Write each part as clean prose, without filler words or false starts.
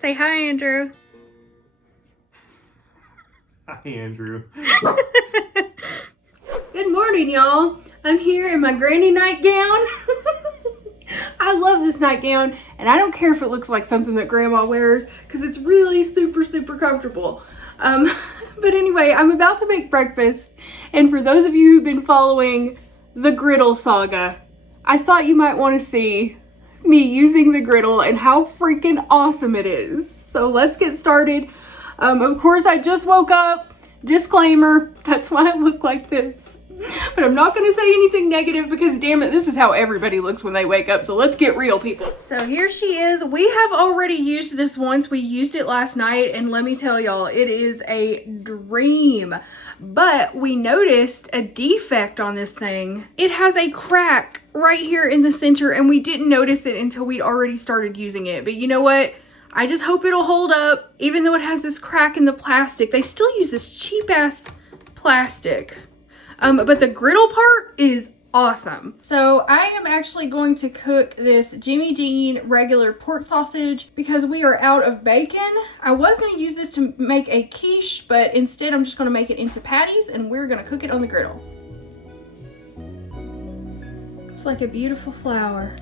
Say hi, Andrew. Hi, Andrew. Good morning, y'all. I'm here in my granny nightgown. I love this nightgown, and I don't care if it looks like something that grandma wears because it's really super comfortable. But anyway, I'm about to make breakfast, and for those of you who've been following the griddle saga, I thought you might want to see me using the griddle and how freaking awesome it is. So let's get started. Of course, I just woke up. Disclaimer, that's why I look like this. But I'm not going to say anything negative because damn it, this is how everybody looks when they wake up. So let's get real, people. So here she is. We have already used this once. We used it last night, and let me tell y'all, it is a dream. But we noticed a defect on this thing. It has a crack right here in the center, and we didn't notice it until we'd already started using it. But you know what? I just hope it'll hold up. Even though it has this crack in the plastic, they still use this cheap ass plastic. But the griddle part is awesome. So I am actually going to cook this Jimmy Dean regular pork sausage because we are out of bacon. I was going to use this to make a quiche, but instead I'm just going to make it into patties and we're going to cook it on the griddle. It's like a beautiful flower.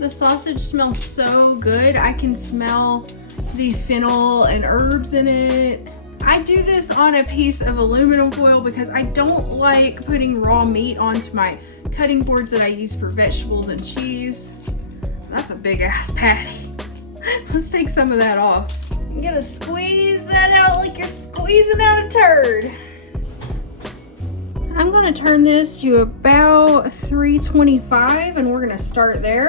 The sausage smells so good. I can smell the fennel and herbs in it. I do this on a piece of aluminum foil because I don't like putting raw meat onto my cutting boards that I use for vegetables and cheese. That's a big ass patty. Let's take some of that off. You gotta squeeze that out like you're squeezing out a turd. I'm gonna turn this to about 325 and we're gonna start there.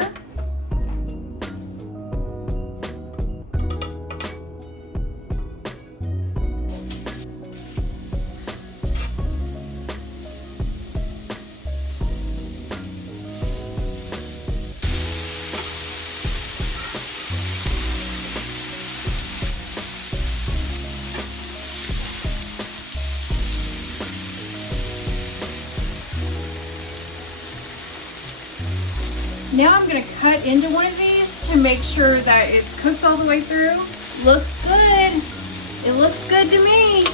Now I'm going to cut into one of these to make sure that it's cooked all the way through. Looks good. It looks good to me.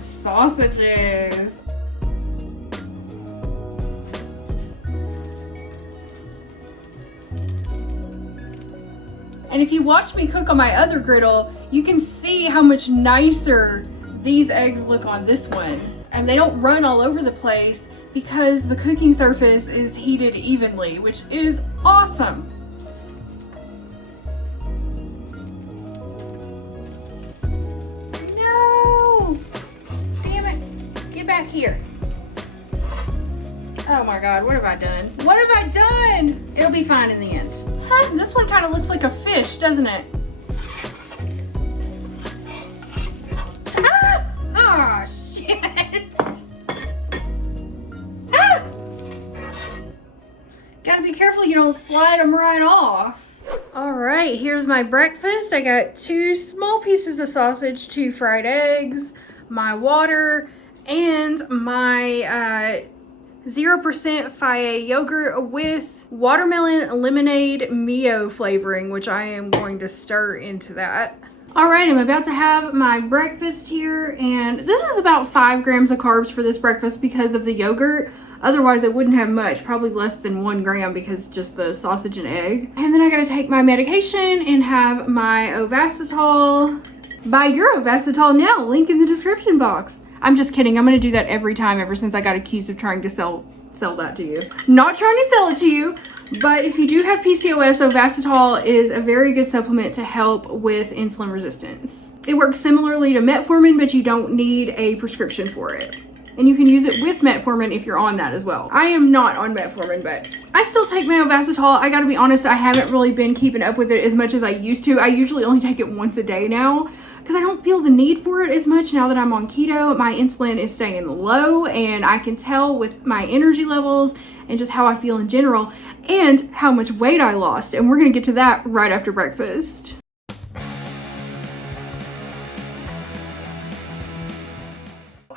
Sausages. And if you watch me cook on my other griddle, you can see how much nicer these eggs look on this one. And they don't run all over the place because the cooking surface is heated evenly, which is awesome. No! Damn it. Get back here. Oh my God, what have I done? What have I done? It'll be fine in the end. Huh, this one kind of looks like a fish, doesn't it? Ah! Oh, shit! Ah! Gotta be careful you don't slide them right off. All right, here's my breakfast. I got 2 small pieces of sausage, 2 fried eggs, my water, and my 0% Faye yogurt with watermelon lemonade Mio flavoring, which I am going to stir into that. All right, I'm about to have my breakfast here, and this is about 5 grams of carbs for this breakfast because of the yogurt. Otherwise, it wouldn't have much, probably less than 1 gram because just the sausage and egg. And then I gotta take my medication and have my Ovasitol. Buy your Ovasitol now, link in the description box. I'm just kidding, I'm gonna do that every time ever since I got accused of trying to sell that to you. Not trying to sell it to you, but if you do have PCOS, Ovasitol is a very good supplement to help with insulin resistance. It works similarly to metformin, but you don't need a prescription for it. And you can use it with metformin if you're on that as well. I am not on metformin, but I still take my Ovasitol. I gotta be honest, I haven't really been keeping up with it as much as I used to. I usually only take it once a day now because I don't feel the need for it as much now that I'm on keto. My insulin is staying low, and I can tell with my energy levels and just how I feel in general and how much weight I lost. And we're gonna get to that right after breakfast.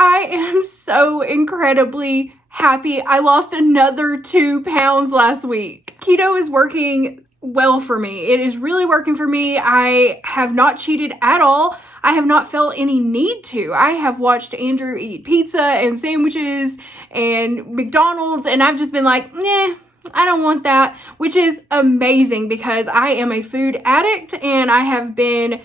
I am so incredibly happy. I lost another 2 pounds last week. Keto is working well for me. It is really working for me. I have not cheated at all. I have not felt any need to. I have watched Andrew eat pizza and sandwiches and McDonald's, and I've just been like, nah, I don't want that, which is amazing because I am a food addict and I have been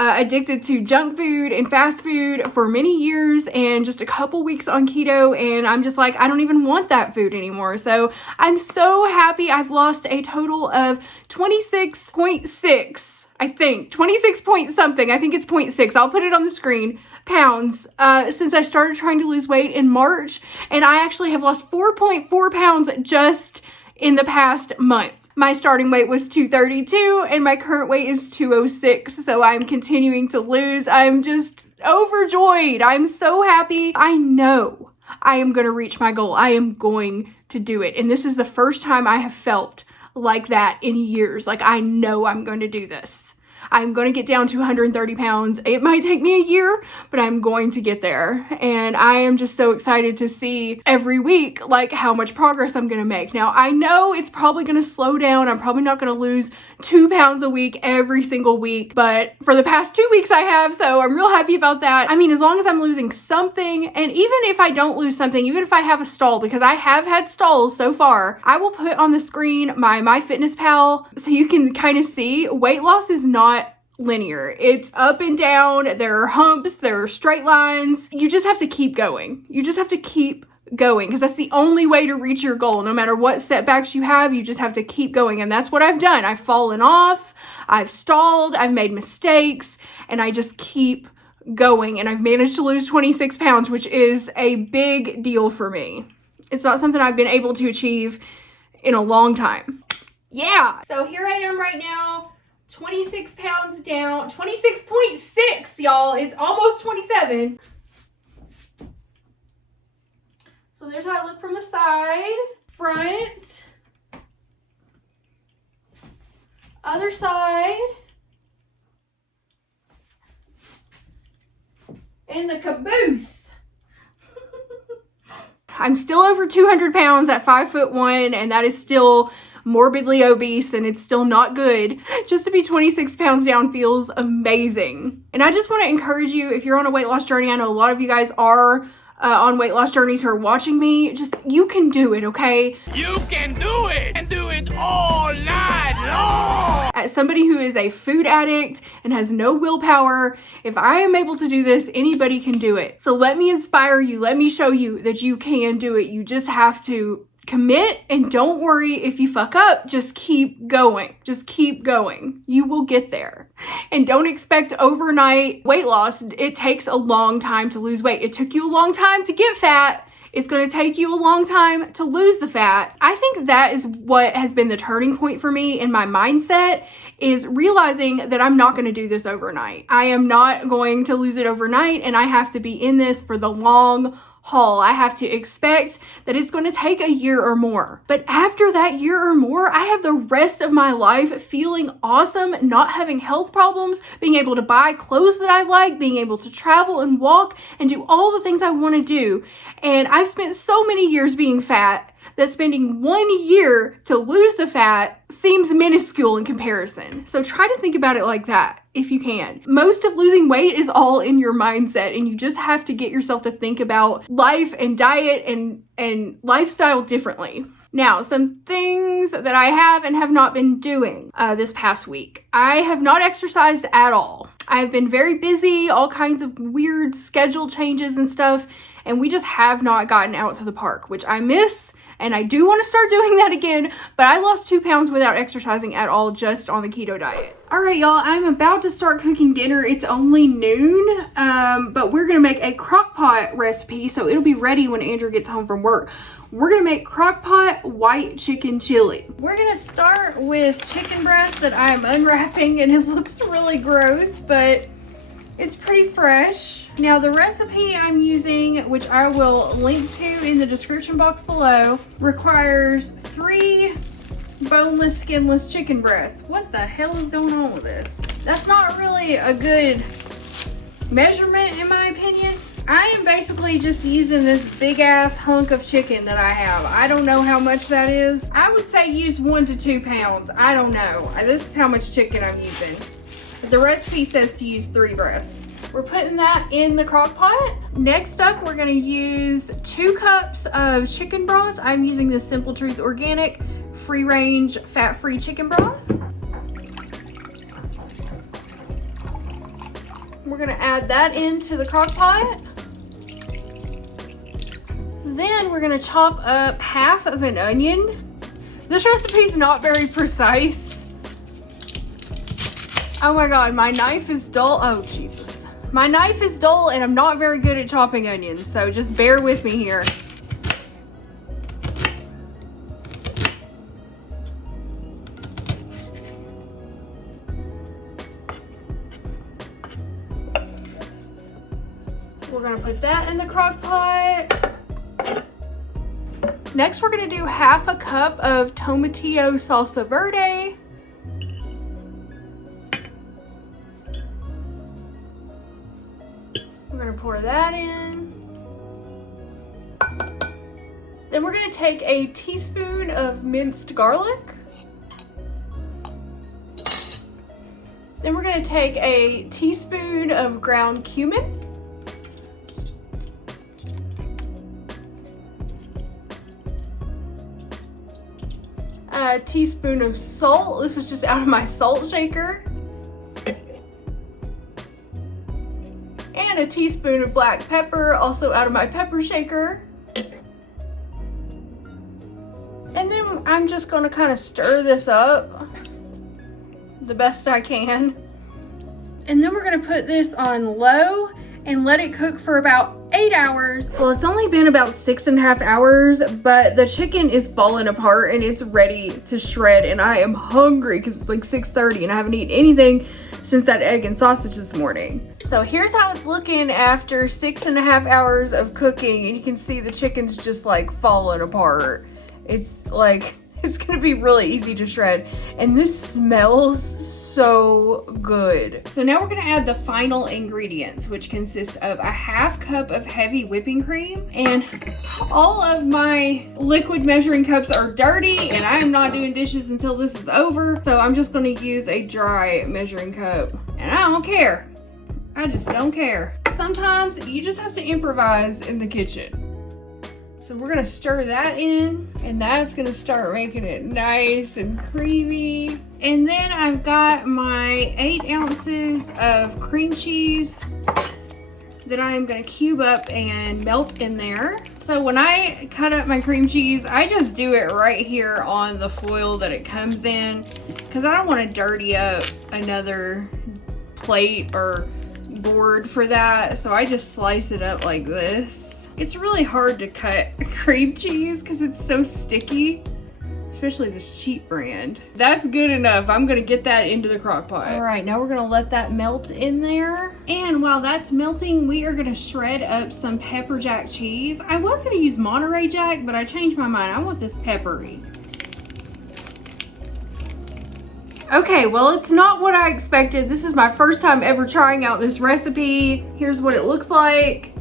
addicted to junk food and fast food for many years, and just a couple weeks on keto and I'm just like, I don't even want that food anymore. So I'm so happy. I've lost a total of 26.6, I think 26 point something. I think it's 0.6. I'll put it on the screen. Pounds since I started trying to lose weight in March, and I actually have lost 4.4 pounds just in the past month. My starting weight was 232 and my current weight is 206, so I'm continuing to lose. I'm just overjoyed. I'm so happy. I know I am going to reach my goal. I am going to do it, and this is the first time I have felt like that in years. Like, I know I'm going to do this. I'm going to get down to 130 pounds. It might take me a year, but I'm going to get there. And I am just so excited to see every week, like, how much progress I'm going to make. Now, I know it's probably going to slow down. I'm probably not going to lose 2 pounds a week every single week, but for the past 2 weeks I have, so I'm real happy about that. I mean, as long as I'm losing something, and even if I don't lose something, even if I have a stall, because I have had stalls so far, I will put on the screen my MyFitnessPal so you can kind of see weight loss is not linear. It's up and down. There are humps, there are straight lines. You just have to keep going. You just have to keep going, because that's the only way to reach your goal. No matter what setbacks you have, you just have to keep going. And that's what I've done. I've fallen off, I've stalled, I've made mistakes, and I just keep going. And I've managed to lose 26 pounds, which is a big deal for me. It's not something I've been able to achieve in a long time. Yeah. So here I am right now, 26 pounds down, 26.6, y'all. It's almost 27. So there's how I look from the side, front, other side, and the caboose. I'm still over 200 pounds at 5'1", and that is still morbidly obese, and it's still not good. Just to be 26 pounds down feels amazing. And I just want to encourage you, if you're on a weight loss journey, I know a lot of you guys are on weight loss journeys who are watching me, just, you can do it, okay? You can do it, and do it all night long. As somebody who is a food addict and has no willpower, if I am able to do this, anybody can do it. So let me inspire you. Let me show you that you can do it. You just have to commit, and don't worry if you fuck up. Just keep going. Just keep going. You will get there. And don't expect overnight weight loss. It takes a long time to lose weight. It took you a long time to get fat. It's going to take you a long time to lose the fat. I think that is what has been the turning point for me in my mindset, is realizing that I'm not going to do this overnight. I am not going to lose it overnight, and I have to be in this for the long haul. I have to expect that it's going to take a year or more. But after that year or more, I have the rest of my life feeling awesome, not having health problems, being able to buy clothes that I like, being able to travel and walk and do all the things I want to do. And I've spent so many years being fat that spending 1 year to lose the fat seems minuscule in comparison. So try to think about it like that if you can. Most of losing weight is all in your mindset, and you just have to get yourself to think about life and diet and lifestyle differently. Now, some things that I have and have not been doing this past week. I have not exercised at all. I've been very busy, all kinds of weird schedule changes and stuff, and we just have not gotten out to the park, which I miss. And I do want to start doing that again, but I lost 2 pounds without exercising at all, just on the keto diet. All right, y'all, I'm about to start cooking dinner. It's only noon, but we're gonna make a crock pot recipe, so it'll be ready when Andrew gets home from work. We're gonna make crock pot white chicken chili. We're gonna start with chicken breast that I'm unwrapping, and it looks really gross, but it's pretty fresh. Now, the recipe I'm using, which I will link to in the description box below, requires 3 boneless, skinless chicken breasts. What the hell is going on with this? That's not really a good measurement, in my opinion. I am basically just using this big ass hunk of chicken that I have. I don't know how much that is. I would say use 1 to 2 pounds. I don't know. This is how much chicken I'm using. But the recipe says to use 3 breasts. We're putting that in the crock pot. Next up, we're gonna use 2 cups of chicken broth. I'm using the Simple Truth Organic free range fat-free chicken broth. We're gonna add that into the crock pot. Then we're gonna chop up half of an onion. This recipe is not very precise. Oh my God, my knife is dull. Oh Jesus. My knife is dull and I'm not very good at chopping onions, so just bear with me here. We're gonna put that in the crock pot. Next, we're gonna do half a cup of tomatillo salsa verde. We're gonna pour that in. Then we're gonna take a teaspoon of minced garlic. Then we're gonna take a teaspoon of ground cumin. A teaspoon of salt. This is just out of my salt shaker. And a teaspoon of black pepper, also out of my pepper shaker. And then I'm just gonna kind of stir this up the best I can. And then we're gonna put this on low and let it cook for about 8 hours. Well, it's only been about 6.5 hours, but the chicken is falling apart and it's ready to shred, and I am hungry because it's like 6:30 and I haven't eaten anything since that egg and sausage this morning. So here's how it's looking after 6.5 hours of cooking, and you can see the chicken's just like falling apart. It's like, it's gonna be really easy to shred, and this smells so good. So now we're gonna add the final ingredients, which consist of a half cup of heavy whipping cream, and all of my liquid measuring cups are dirty and I am not doing dishes until this is over. So I'm just gonna use a dry measuring cup, and I don't care. I just don't care. Sometimes you just have to improvise in the kitchen. So we're gonna stir that in, and that's gonna start making it nice and creamy. And then I've got my 8 ounces of cream cheese that I'm gonna cube up and melt in there. So when I cut up my cream cheese, I just do it right here on the foil that it comes in, because I don't want to dirty up another plate or board for that. So I just slice it up like this. It's really hard to cut cream cheese because it's so sticky, especially this cheap brand. That's good enough. I'm gonna get that into the crock pot. All right, now we're gonna let that melt in there. And while that's melting, we are gonna shred up some pepper jack cheese. I was gonna use Monterey Jack, but I changed my mind. I want this peppery. Okay, well, it's not what I expected. This is my first time ever trying out this recipe. Here's what it looks like.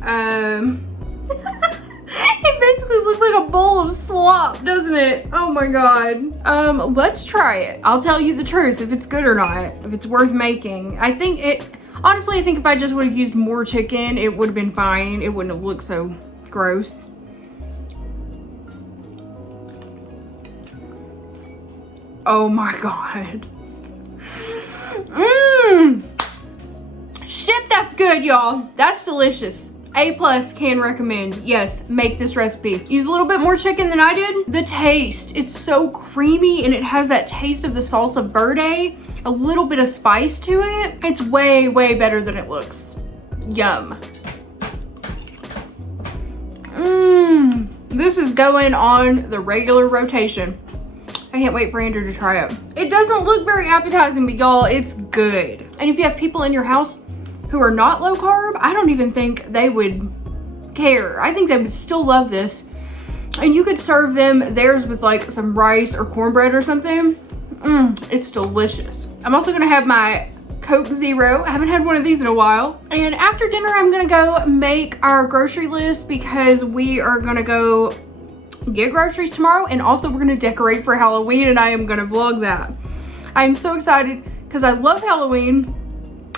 It basically looks like a bowl of slop, doesn't it? Oh my God. Let's try it. I'll tell you the truth if it's good or not, if it's worth making. Honestly, I think if I just would have used more chicken, it would have been fine. It wouldn't have looked so gross. Oh my God. Shit, that's good, y'all. That's delicious. A+, can recommend. Yes, make this recipe. Use a little bit more chicken than I did. The taste, it's so creamy and it has that taste of the salsa verde, a little bit of spice to it. It's way, way better than it looks. Yum. This is going on the regular rotation. I can't wait for Andrew to try it. It doesn't look very appetizing, but y'all, it's good. And if you have people in your house who are not low carb, I don't even think they would care. I think they would still love this. And you could serve them theirs with like some rice or cornbread or something. It's delicious. I'm also gonna have my Coke Zero. I haven't had one of these in a while. And after dinner, I'm gonna go make our grocery list because we are gonna go get groceries tomorrow, and also we're gonna decorate for Halloween, and I am gonna vlog that. I am so excited because I love Halloween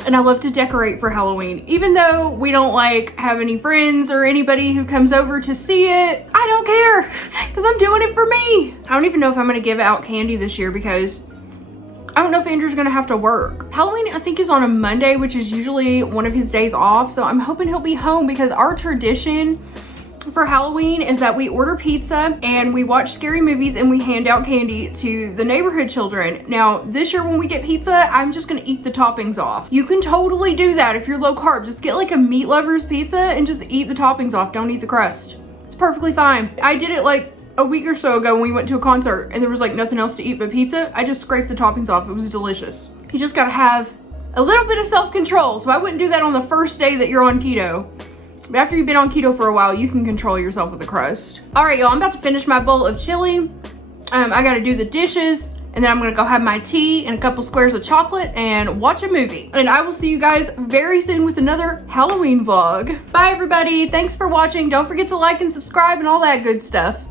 and I love to decorate for Halloween. Even though we don't like have any friends or anybody who comes over to see it, I don't care because I'm doing it for me. I don't even know if I'm gonna give out candy this year because I don't know if Andrew's gonna have to work. Halloween, I think, is on a Monday, which is usually one of his days off. So I'm hoping he'll be home because our tradition for Halloween is that we order pizza and we watch scary movies and we hand out candy to the neighborhood children. Now, this year when we get pizza, I'm just gonna eat the toppings off. You can totally do that if you're low carb. Just get like a meat lover's pizza and just eat the toppings off. Don't eat the crust. It's perfectly fine. I did it like a week or so ago when we went to a concert and there was like nothing else to eat but pizza. I just scraped the toppings off. It was delicious. You just gotta have a little bit of self-control. So I wouldn't do that on the first day that you're on keto. But after you've been on keto for a while, you can control yourself with the crust. All right, y'all, I'm about to finish my bowl of chili. I gotta do the dishes, and then I'm gonna go have my tea and a couple squares of chocolate and watch a movie. And I will see you guys very soon with another Halloween vlog. Bye, everybody. Thanks for watching. Don't forget to like and subscribe and all that good stuff.